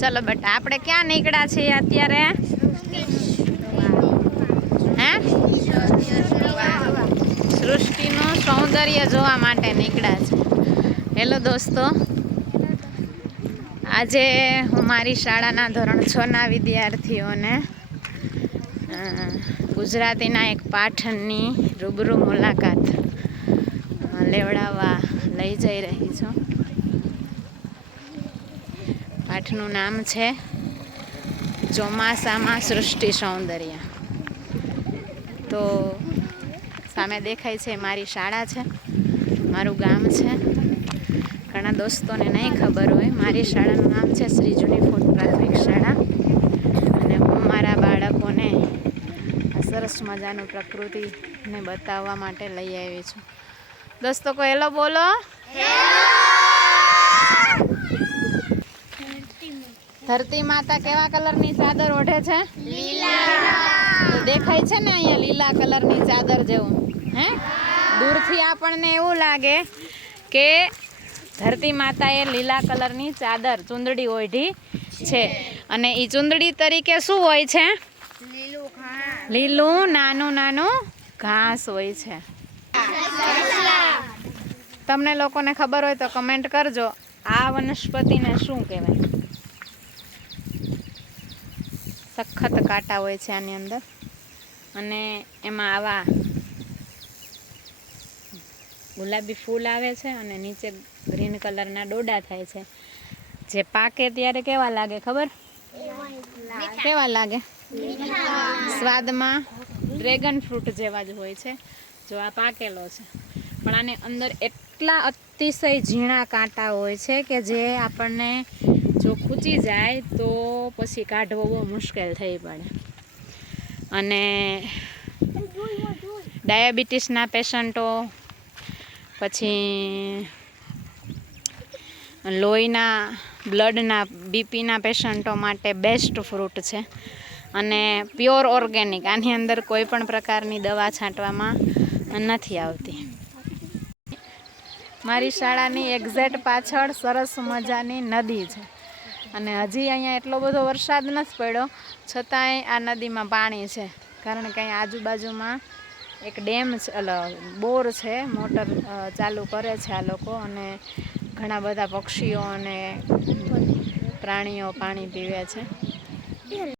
ચલો બેટા, આપણે ક્યાં નીકળ્યા છીએ અત્યારે? હે, સૃષ્ટિનું સૌંદર્ય જોવા માટે નીકળ્યા છે. હેલો દોસ્તો, આજે હું મારી શાળાના ધોરણ 6ના વિદ્યાર્થીઓને ગુજરાતીના એક પાઠની રૂબરૂ મુલાકાત લેવડાવવા લઈ જઈ રહી છું. પાઠનું નામ છે ચોમાસામાં સૃષ્ટિ સૌંદર્ય. તો સામે દેખાય છે મારી શાળા છે, મારું ગામ છે. ઘણા દોસ્તોને નહીં ખબર હોય, મારી શાળાનું નામ છે શ્રી જૂનીફોર્ટ પ્રાથમિક શાળા. અને હું મારા બાળકોને આ સરસ મજાનું પ્રકૃતિને બતાવવા માટે લઈ આવી છું. દોસ્તો કોઈ હેલો બોલો. ધરતી માતા કેવા કલરની ચાદર ઓઢે છે? લીલા. દેખાય છે ને અહીંયા લીલા કલરની ચાદર જેવું. હે, દૂરથી આપણને એવું લાગે કે ધરતી માતાએ લીલા કલરની ચાદર ચુંદડી ઓઢી છે. અને એ ચુંદડી તરીકે શું હોય છે? લીલું નાનું નાનું ઘાસ હોય છે. તમને લોકોને ખબર હોય તો કમેન્ટ કરજો, આ વનસ્પતિને શું કહેવાય? સખત કાંટા હોય છે આની અંદર, અને એમાં આવા ગુલાબી ફૂલ આવે છે અને નીચે ગ્રીન કલરના ડોડા થાય છે. જે પાકે ત્યારે કેવા લાગે ખબર? કેવા લાગે? સ્વાદમાં ડ્રેગન ફ્રૂટ જેવા જ હોય છે. જો આ પાકેલો છે, પણ આની અંદર એટલા અતિશય ઝીણા કાંટા હોય છે કે જે આપણને જો ખૂંચી જાય તો પછી કાઢવો બહુ મુશ્કેલ થઈ પડે. અને ડાયાબિટીસના પેશન્ટો, પછી લોહીના બ્લડના બીપીના પેશન્ટો માટે બેસ્ટ ફ્રૂટ છે. અને પ્યોર ઓર્ગેનિક, આની અંદર કોઈ પણ પ્રકારની દવા છાંટવામાં નથી આવતી. મારી શાળાની એક્ઝેક્ટ પાછળ સરસ મજાની નદી છે. અને હજી અહીંયા એટલો બધો વરસાદ નથી પડ્યો, છતાંય આ નદીમાં પાણી છે. કારણ કે અહીં આજુબાજુમાં એક ડેમ છે, બોર છે, મોટર ચાલુ કરે છે આ લોકો. અને ઘણા બધા પક્ષીઓ અને પ્રાણીઓ પાણી પીવે છે.